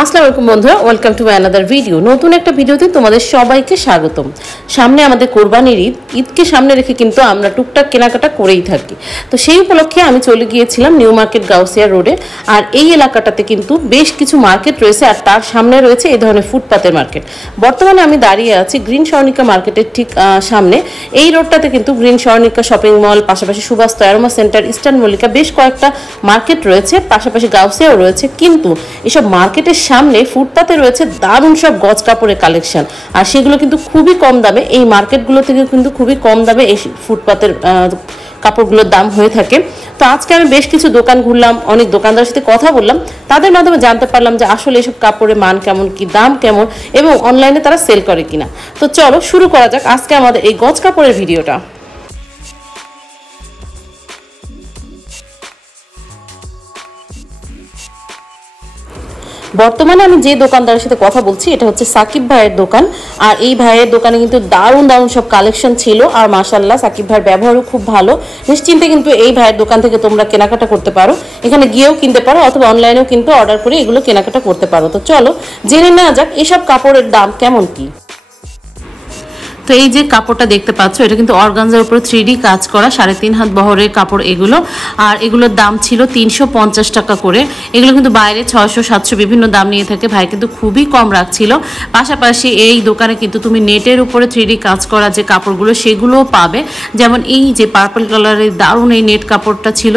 আসসালামু আলাইকুম বন্ধুরা, welcome to my another video. নতুন একটা ভিডিওতে তোমাদের সবাইকে স্বাগতম। সামনে আমাদের কোরবানির ঈদকে সামনে রেখে কিন্তু আমরা টুকটাক কেনাকাটা করেই থাকি। তো সেই উপলক্ষে আমি চলে গিয়েছিলাম নিউ মার্কেট গাউসিয়া রোডে। আর এই এলাকাটাতে কিন্তু বেশ কিছু মার্কেট রয়েছে, আর তার সামনে রয়েছে এই ধরনের ফুটপাতের মার্কেট। বর্তমানে আমি দাঁড়িয়ে আছি গ্রিন স্বর্ণিকা মার্কেটের ঠিক সামনে। এই রোডটাতে কিন্তু গ্রিন স্বর্ণিকা শপিং মল, পাশাপাশি Subhash aroma centre, eastern Mallika, বেশ কয়েকটা মার্কেট রয়েছে, পাশাপাশি গাউসিয়াও রয়েছে। কিন্তু এসব মার্কেটের সামনে ফুটপাতে রয়েছে দারুণ সব গজ কাপড়ের কালেকশন, আর সেগুলো কিন্তু খুবই কম দামে। এই মার্কেটগুলো থেকে কিন্তু খুবই কম দামে এই ফুটপাতের কাপড়গুলোর দাম হয়ে থাকে। তো আজকে আমি বেশ কিছু দোকান ঘুরলাম, অনেক দোকানদারের সাথে কথা বললাম, তাদের মাধ্যমে জানতে পারলাম যে আসলে এসব কাপড়ের মান কেমন, কি দাম কেমন, এবং অনলাইনে তারা সেল করে কিনা। তো চলো শুরু করা যাক আজকে আমাদের এই গজ কাপড়ের ভিডিওটা। বর্তমানে আমি যে দোকানদারের সাথে কথা বলছি এটা হচ্ছে সাকিব ভাইয়ের দোকান। আর এই ভাইয়ের দোকানে কিন্তু দারুণ দারুণ সব কালেকশন ছিল, আর মাশাআল্লাহ সাকিব ভাইয়ের ব্যবহারও খুব ভালো। নিশ্চিন্তে কিন্তু এই ভাইয়ের দোকান থেকে তোমরা কেনাকাটা করতে পারো, এখানে গিয়েও কিনতে পারো অথবা অনলাইনেও কিন্তু অর্ডার করে এগুলো কেনাকাটা করতে পারো। তো চলো জেনে নেওয়া যাক এসব কাপড়ের দাম কেমন কি। তো এই যে কাপড়টা দেখতে পাচ্ছ, এটা কিন্তু অর্গানজার উপরে 3D কাজ করা 3.5 হাত বহরের কাপড় এগুলো। আর এগুলোর দাম ছিল 350 টাকা করে। এগুলো কিন্তু বাইরে 600-700 বিভিন্ন দাম নিয়ে থাকে, ভাই কিন্তু খুবই কম রাখছিল। পাশাপাশি এই দোকানে কিন্তু তুমি নেটের উপরে 3D কাজ করা যে কাপড়গুলো সেগুলোও পাবে। যেমন এই যে পার্পল কালারের দারুণ এই নেট কাপড়টা ছিল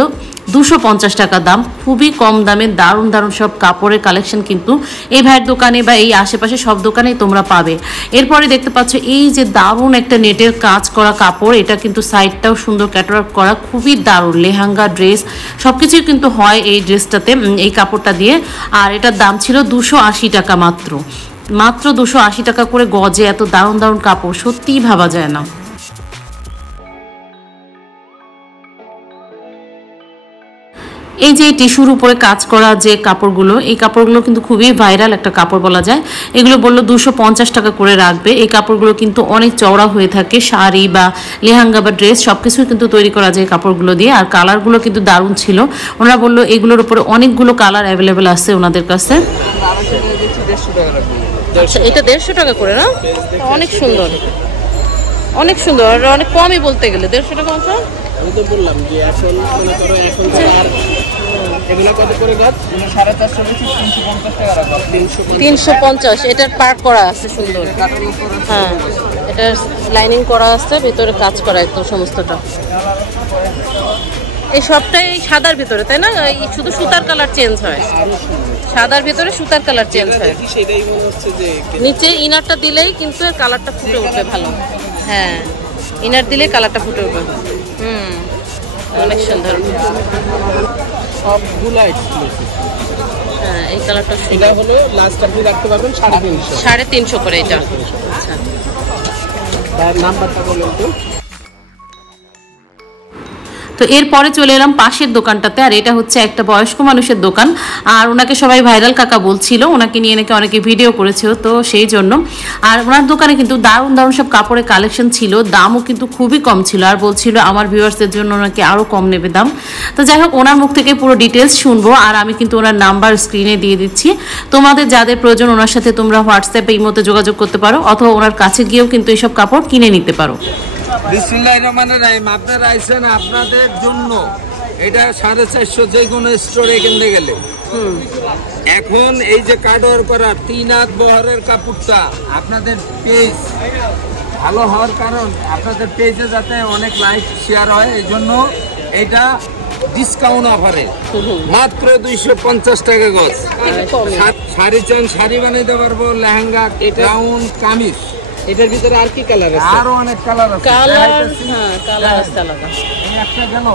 250 টাকা দাম। খুবই কম দামে দারুণ দারুণ সব কাপড়ের কালেকশন কিন্তু এই ভাইয়ের দোকানে বা এই আশেপাশে সব দোকানেই তোমরা পাবে। এরপরে দেখতে পাচ্ছ এই যে দারুণ একটা নেটের কাজ করা কাপড়, এটা কিন্তু সাইডটাও সুন্দর ক্যাটালগ করা, খুবই দারুণ। লেহেঙ্গা, ড্রেস সবকিছুই কিন্তু হয় এই ড্রেসটাতে, এই কাপড়টা দিয়ে। আর এটার দাম ছিল 280 টাকা মাত্র 280 টাকা করে গজে এত দারুণ দারুণ কাপড় সত্যিই ভাবা যায় না। এই যে টিস্যুর উপরে কাজ করা যে কাপড়গুলো, এই কাপড়গুলো কিন্তু খুবই ভাইরাল একটা কাপড় বলা যায়। এগুলো বললো 250 টাকা করে রাখবে। এই কাপড়গুলো কিন্তু অনেক চওড়া হয়ে থাকে, শাড়ি বা লেহেঙ্গা বা ড্রেস সব কিছুই কিন্তু তৈরি করা যায় কাপড়গুলো দিয়ে। আর কালারগুলো কিন্তু দারুণ ছিল। ওনারা বললো এগুলোর উপরে অনেকগুলো কালার অ্যাভেলেবেল আছে ওনাদের কাছে। আচ্ছা, এটা 150 টাকা করে না? অনেক সুন্দর, অনেক সুন্দর, অনেক কমই বলতে গেলে 150 টাকা মাত্র। আমি তো বললাম যে এখন মনে করো এখন আর এগুলো কত করে গজ? 450 বেশি 350 টাকা রাখো। 350। এটার পার্ট করা আছে সুন্দর, হ্যাঁ এটা লাইনিং করা আছে, ভিতরে কাজ করা একদম সমস্তটা। এই সবটাই সাদার ভিতরে, তাই না? শুধু সুতার কালার চেঞ্জ হয়, সাদার ভিতরে সুতার কালার চেঞ্জ হয়। সেটাই মনে হচ্ছে যে নিচে ইনারটা দিলেই কিন্তু কালারটা ফুটে উঠবে ভালো। হ্যাঁ, ইনার দিলে কালারটা ফুটে উঠবে। অনেক সুন্দর সবগুলো এক্সক্লুসিভ। হ্যাঁ, এই কালারটা এটা হলো লাস্ট আপনি রাখতে পারবেন 350 350 করে এটা। আচ্ছা, তার নাম্বারটা বলুন তো। তো এরপরে চলে এলাম পাশের দোকানটাতে, আর এটা হচ্ছে একটা বয়স্ক মানুষের দোকান। আর ওনাকে সবাই ভাইরাল কাকা বলছিল, ওনাকে নিয়ে নাকি অনেকে ভিডিও করেছিল, তো সেই জন্য। আর ওনার দোকানে কিন্তু দারুণ দারুণ সব কাপড়ের কালেকশন ছিল, দামও কিন্তু খুবই কম ছিল। আর বলছিল আমার ভিউয়ার্সদের জন্য ওনাকে আরও কম নেবে দাম। তো যাই হোক, ওনার মুখ থেকে পুরো ডিটেলস শুনবো। আর আমি কিন্তু ওনার নাম্বার স্ক্রিনে দিয়ে দিচ্ছি, তোমাদের যাদের প্রয়োজন ওনার সাথে তোমরা হোয়াটসঅ্যাপে এই মতো যোগাযোগ করতে পারো, অথবা ওনার কাছে গিয়েও কিন্তু এইসব কাপড় কিনে নিতে পারো। বিসমিল্লাহির রহমানির রহিম। আপনারা আইছেন আপনাদের জন্য, এটা 450 যে কোনো স্টোরে কিনতে গেলে। এখন এই যে কাটওয়ার করা 3 হাত বহরের কাপড়টা আপনাদের পেজ ভালো হওয়ার কারণ আপনাদের পেজে যাতে অনেক লাইক শেয়ার হয়, এই জন্য এটা ডিসকাউন্ট অফারে মাত্র 250 টাকা গজ। শাড়ি চান শাড়ি বানাইতে পারবো, লেহেঙ্গা, গাউন, কামিজ। এটার ভিতরে আর কি কালার আছে? আরো অনেক কালার আছে। কালার, হ্যাঁ কালার আছে আলাদা। এই একটা গেল,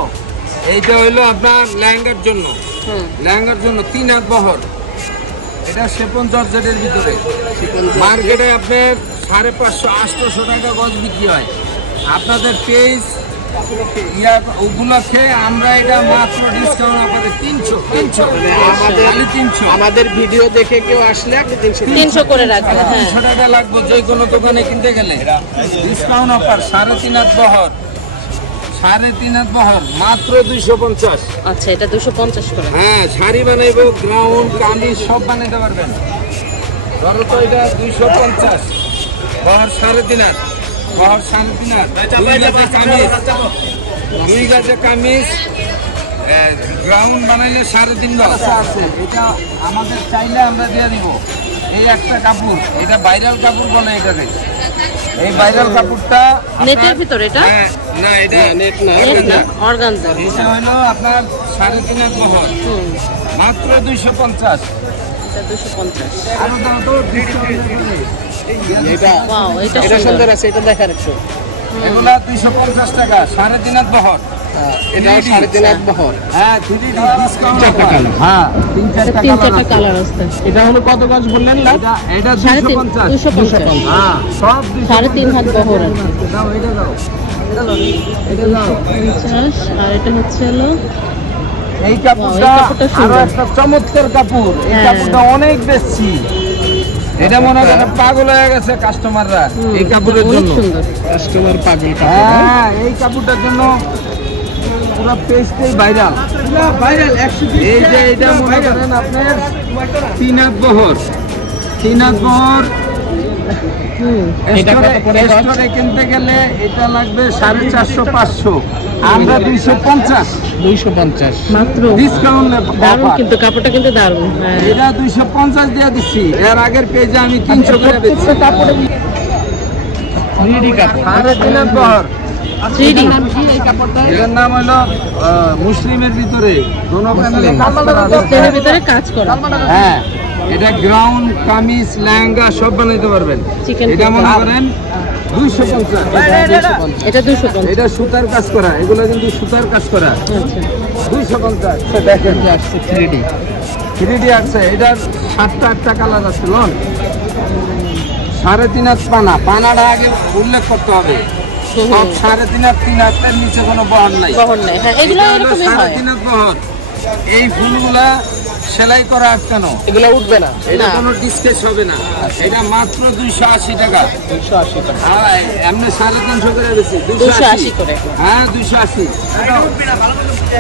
এইটা হইলো আপনার লেহেঙ্গার জন্য। লেহেঙ্গার জন্য 3 হাত বহর, এটা শিফন জর্জেটের ভিতরে। মার্কেটে আপনার 550-800 টাকা গজ বিক্রি হয়। আপনাদের পেজ ওগুলোকে আমরা এটা মাত্র ডিসকাউন্ট আপনাদের 300 আমাদের ভিডিও দেখে কেউ আসলে 300 করে রাখবে। 300 টাকা লাগবে যে কোনো দোকানে কিনতে গেলে। ডিসকাউন্ট অফার 3.5 হাত বহর 3.5 হাত বহর, মাত্র 250। আচ্ছা, এটা 250 করে। হ্যাঁ, শাড়ি বানাইবো, গ্রাউন্ড কামিজ সব বানাইতে পারবেন। ধরো তো এটা 250, বহর 3.5 হাত, বহর 3.5 হাত, 2 গজে কামিজ, গ্রাউন্ড বানাইলে 3.5 গজ আছে। এটা আমাদের চাইলে আমরা দিয়ে দিব। এই একটা কাপড়, এটা ভাইরাল কাপড় বলে এটাকে। এই ভাইরাল কাপড়টা নেটের ভিতর এটা? না, এটা নেট না, অর্গানজা। এটা হলো আপনার 3.5 হাত বহর, মাত্র 250। এটা 250। আরো দাও তো, এটা ওয়াও, এটা সুন্দর আছে, এটা দেখার একটু। এগুলা 250 টাকা, 3.5 হাত বহর। এটা 3.5 হাত বহর। হ্যাঁ, 3D ডিসকাউন্ট আছে। হ্যাঁ, 3-4টা কালার আছে। এটা হলো কত গজ বললেন? এটা 250। 250। হ্যাঁ, সব 3.5 হাত বহর আছে। দাও, এটা দাও, এটা দাও, এটা দাও। 50। আর এটা হচ্ছে হলো এই কাপড়টা আরো একটা চমৎকার কাপড়। এই কাপড়টা অনেক বেশি, এটা মনে করেন পাগল হয়ে গেছে কাস্টমাররা এই কাপড়ের জন্য। কাস্টমার পাগল। হ্যাঁ, এই কাপড়টার জন্য পুরো পেজটাই ভাইরাল। এই যে এটা মনে করেন আপনার 3 হাত বহর, 3 হাত বহর। স্টোরে কিনতে গেলে এটা লাগবে 450-500, আমরা 250 মাত্র। ডিসকাউন্ট। দারুণ কিন্তু কাপড়টা কিন্তু দারুণ। এটা 250 দিয়ে দিচ্ছি। এর আগের পেজে আমি 300 করে বেচছি। 3D কাপড়, 3.5 হাত বহর, 3D। এটার নাম হলো মুসলিমের ভিতরে ভিতরে কাজ করা। হ্যাঁ, এটা গ্রাউন্ড কামিজ লেহেঙ্গা সব বানাইতে পারবেন। এটা মনে করেন 250। এটা 250। এটা সুতার কাজ করা, এগুলো কিন্তু সুতার কাজ করা। আচ্ছা, 250। দেখেন আসছে 3D আসছে। এটার 7টা-8টা কালার আছে। লন 3.5 হাত পানা, পানাটা আগে উল্লেখ করতে হবে। সব 3.5 হাত, 3 হাতের নিচে কোনো বহর নাই। বহর নাই। হ্যাঁ, এগুলো এরকমই হয়। 3.5 হাত বহর। এই ফুলগুলা সেলাই করা কেন? এগুলো উঠবে না, এটা কোনো ডিসকেস হবে না। এটা মাত্র 280 টাকা। 280 টাকা। হ্যাঁ, এমনি 350 করে বেশি। 280 করে। হ্যাঁ, 280।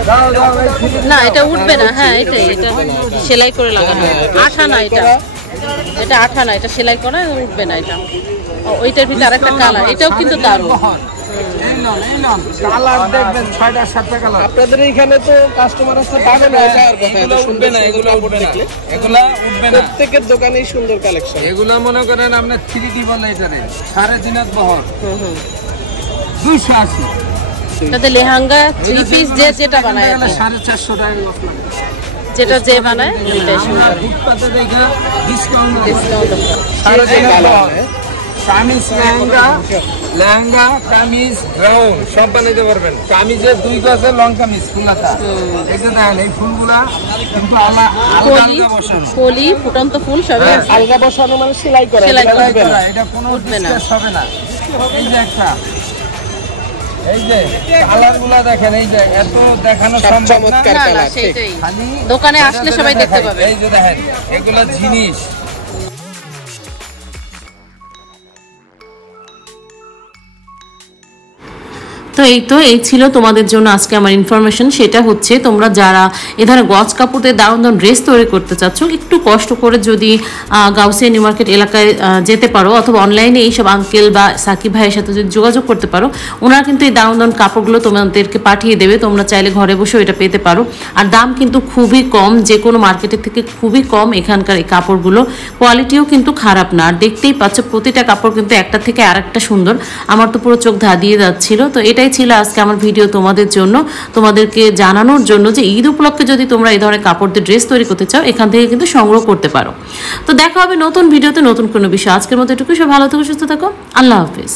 দাও দাও, না, এটা উঠবে না। হ্যাঁ, এটাই, এটা সেলাই করে লাগানো। আঠা না এটা, এটা আঠা না, এটা সেলাই করা, উঠবে না এটা। ওইটার ভিতরে আরেকটা কালার, এটাও কিন্তু দারুণ। এই লন, এই লন, কালার দেখবেন 6টা-7টা কালার। আপনাদের এইখানে তো কাস্টমার আছে পাগল হয়ে যাওয়ার কথা। এগুলো উঠবে না, এগুলো উঠবে না, এগুলা উঠবে না। প্রত্যেকের দোকানেই সুন্দর কালেকশন। এগুলা মনে করেন আপনার 3D বলে এটারে। 3.5 হাত বহর, 280। তাতে লেহেঙ্গা, 3 পিস যেটা বানায়, 450 টাকা লস লাগে। যেটা যে বানায় ওইটাই সুন্দর। ফুটপাতে দেখা ডিসকাউন্ট ডিসকাউন্ট। 3.5 হাত বহর, কামিজ লেহেঙ্গা, লেহেঙ্গা কামিজ গ্রাউন্ড সব বানাইতে পারবেন। কামিজের 2 গজের লং কামিজ ফুলাতা। এটা দেখেন, এই ফুলগুলা কিন্তু আলাদা বসানো। কলি, ফুটন্ত ফুল সব আলগা বসানো মানে সেলাই করা। সেলাই করা। এটা কোনো ডিসকাস হবে না। এই যে একটা, এই যে কালারগুলা দেখেন, এই যে এত দেখানো সম্ভব না। না, না, সেটাই দোকানে আসলে সবাই দেখতে পাবে। এই যে দেখেন, এগুলা জিনিস। তো এই ছিল তোমাদের জন্য আজকে আমার ইনফরমেশন। সেটা হচ্ছে তোমরা যারা এ ধরনের গজ কাপড়ের দারুণ দারুণ ড্রেস তৈরি করতে চাচ্ছ, একটু কষ্ট করে যদি গাউসিয়া নিউ মার্কেট এলাকায় যেতে পারো, অথবা অনলাইনে এইসব আঙ্কেল বা সাকিব ভাইয়ের সাথে যদি যোগাযোগ করতে পারো, ওনারা কিন্তু এই দারুণ দারুণ কাপড়গুলো তোমাদেরকে পাঠিয়ে দেবে। তোমরা চাইলে ঘরে বসেও এটা পেতে পারো। আর দাম কিন্তু খুবই কম, যে কোনো মার্কেটের থেকে খুবই কম এখানকার এই কাপড়গুলো। কোয়ালিটিও কিন্তু খারাপ না। আর দেখতেই পাচ্ছ প্রতিটা কাপড় কিন্তু একটা থেকে আরেকটা সুন্দর। আমার তো পুরো চোখ ধাঁধিয়ে যাচ্ছিল। তো এটাই ছিল আজকে আমার ভিডিও তোমাদের জন্য, তোমাদেরকে জানানোর জন্য যে ঈদ উপলক্ষে যদি তোমরা এই ধরনের কাপড় দিয়ে ড্রেস তৈরি করতে চাও, এখান থেকে কিন্তু সংগ্রহ করতে পারো। তো দেখা হবে নতুন ভিডিওতে নতুন কোনো বিষয়। আজকের মতো এটুকু, সব ভালো থেকো, সুস্থ থাকো, আল্লাহ হাফেজ।